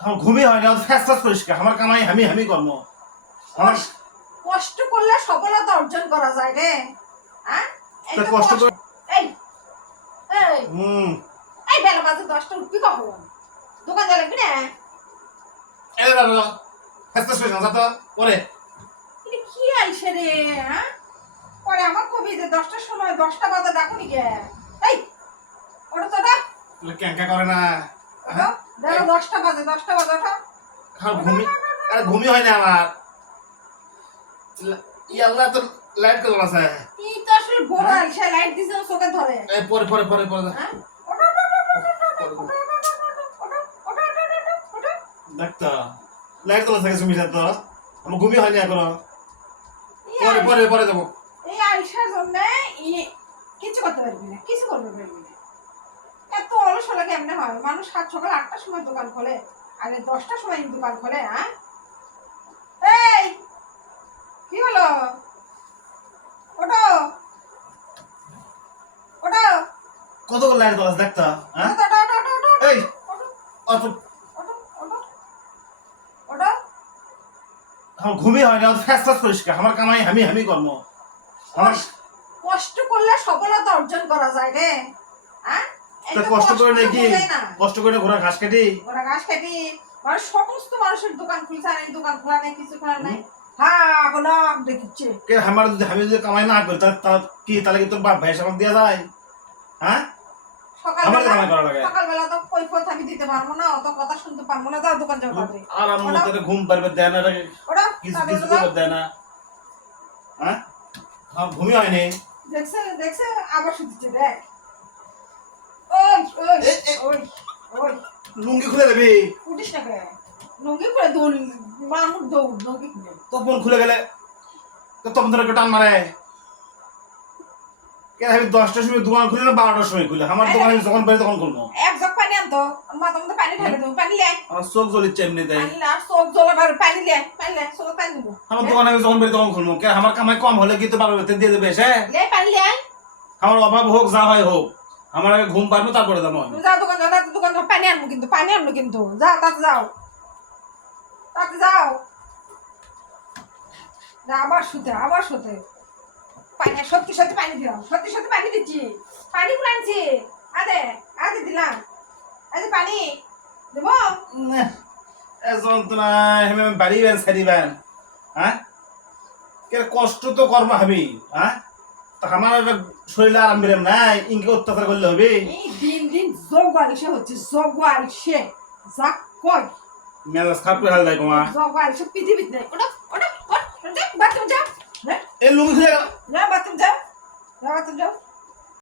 আমার ঘুমই হয় না, ফ্যাস ফ্যাস পরিষ্কার আমার কামাই আমি কর্ম। আমার কষ্ট করলে সফলতা অর্জন করা যায় রে। হ্যাঁ তা কষ্ট করে এই এই এই বেলা বাজে 10টা উঠবি কখন? দোকান যা লাগবি না? এই দাদা ফ্যাস ফ্যাস পরিষ্কার যা তো ওরে এটা কি আইছে রে? হ্যাঁ পরে আমার কবি যে 10টার সময় 10টা বাজে ডাকুনি কে? এই ওটা তো ডাক ক্যাঙ্কা করে না। দেখো 10টা বাজে ওঠো। আমার ঘুমই হয় না আমার। ইয়াল্লাহ তো লাইট কত আছে? এই তো আসলে বড় আইছে লাইট দিছে চোখে ধরে। এই পরে হ্যাঁ দেখতো লাইট কত আছে তুমি তো আমার ঘুমই হয় না এখনো। পরে যাবো। এই আইসার জন্য কিছু করতে পারবি না, কিছু করতে পারবি না। এত অলস হলে কেমনে হয়? মানুষ সকাল 8টার সময় দোকান খোলে আর 10টার সময় দোকান খোলে। হ্যাঁ এই কি হলো? ওটো ওটো কত লাইট কত আছে দেখতো? হ্যাঁ এই অত ওটো আমার ঘুমই হয় না, ফ্যাস ফ্যাস পরিষ্কার আমার কামাই আমি কর্ম। আমার কষ্ট করলে সফলতা অর্জন করা যায় রে। হ্যাঁ কষ্ট করে নাকি কষ্ট করে ঘোড়া ঘাস কাটি ওরা ঘাস কাটি মানে সমস্ত মানুষের দোকান খুলছে আর এই দোকান খোলা নেই, কিছু খোলা নাই। হ্যাঁ কোনো দেখিচ্ছে কে আমার যদি আমি যদি কামাই না করি তাহলে কি তোর বাপ ভাই সামনে দেওয়া যায়? হ্যাঁ আমার কামাই করা লাগে। সকালবেলা তো কৈফত আমি দিতে পারবো না, অত কথা শুনতে পারবো না। যাও দোকান যাও তাড়াতাড়ি। আর আমার মতো ঘুম পারবে দেয় না, ওরা কিছু করবে দেয় না। হ্যাঁ আমার ঘুমই হয়নি। দেখছে আবার শুনছে দেখ। ওই ওই ওই ওই লুঙ্গি খুলে দেবি উঠিস না কে? লুঙ্গি খুলে দৌড় মামুর দৌড় লুঙ্গি খুলে তখন খুলে গেলে তখন তোর টান মারে। আমি 10টার সময় দোকান খুলি না 12টার সময় খুলি? আমার দোকান আমি যখন পারি তখন খুলবো। এক জগ পানি আনতো মাথার মধ্যে পানি ঢালে দেবো, পানি লে আমার চোখ জ্বলিচ্ছে এমনিতে। পানি না চোখ জ্বলা ভাবে পানি লে চোখ পানি দেবো। আমার দোকান আমি যখন পারি তখন খুলবো। আমার কামাই কম হলে কি তো বাবার বেতন দিয়ে দেবে সে? লে পানি লে আমার অভাব হোক যা হয় হোক, আমার আগে ঘুম পারবো তারপরে যাবো আমি। যাও দোকান যাও, দোকান যাও, পানি আনবো কিন্তু যাও তাতে যাও আবার শুতে পানি সত্যি পানি দিলাম, সত্যি পানি দিচ্ছি, পানি গুলো আনছি। আদে দিলাম, পানি দেবো। যন্ত্রণা বাড়ি বেন ছাড়ি বেন। হ্যাঁ কষ্ট তো করবো আমি। হ্যাঁ আমার শরীরে আরাম বেরাম নাই, ইনকে অত্যাচার করলে হবে। এই দিন জগওয়ালিশে হচ্ছে জগওয়ালিশে যা কই মেজাজ খারাপ করে হাল যায় তোমার। জগওয়ালিশে পৃথিবীতে নাই। ওটা বাথরুম যাও এই লুঙ্গি খুলে গেল। বাথরুম যাও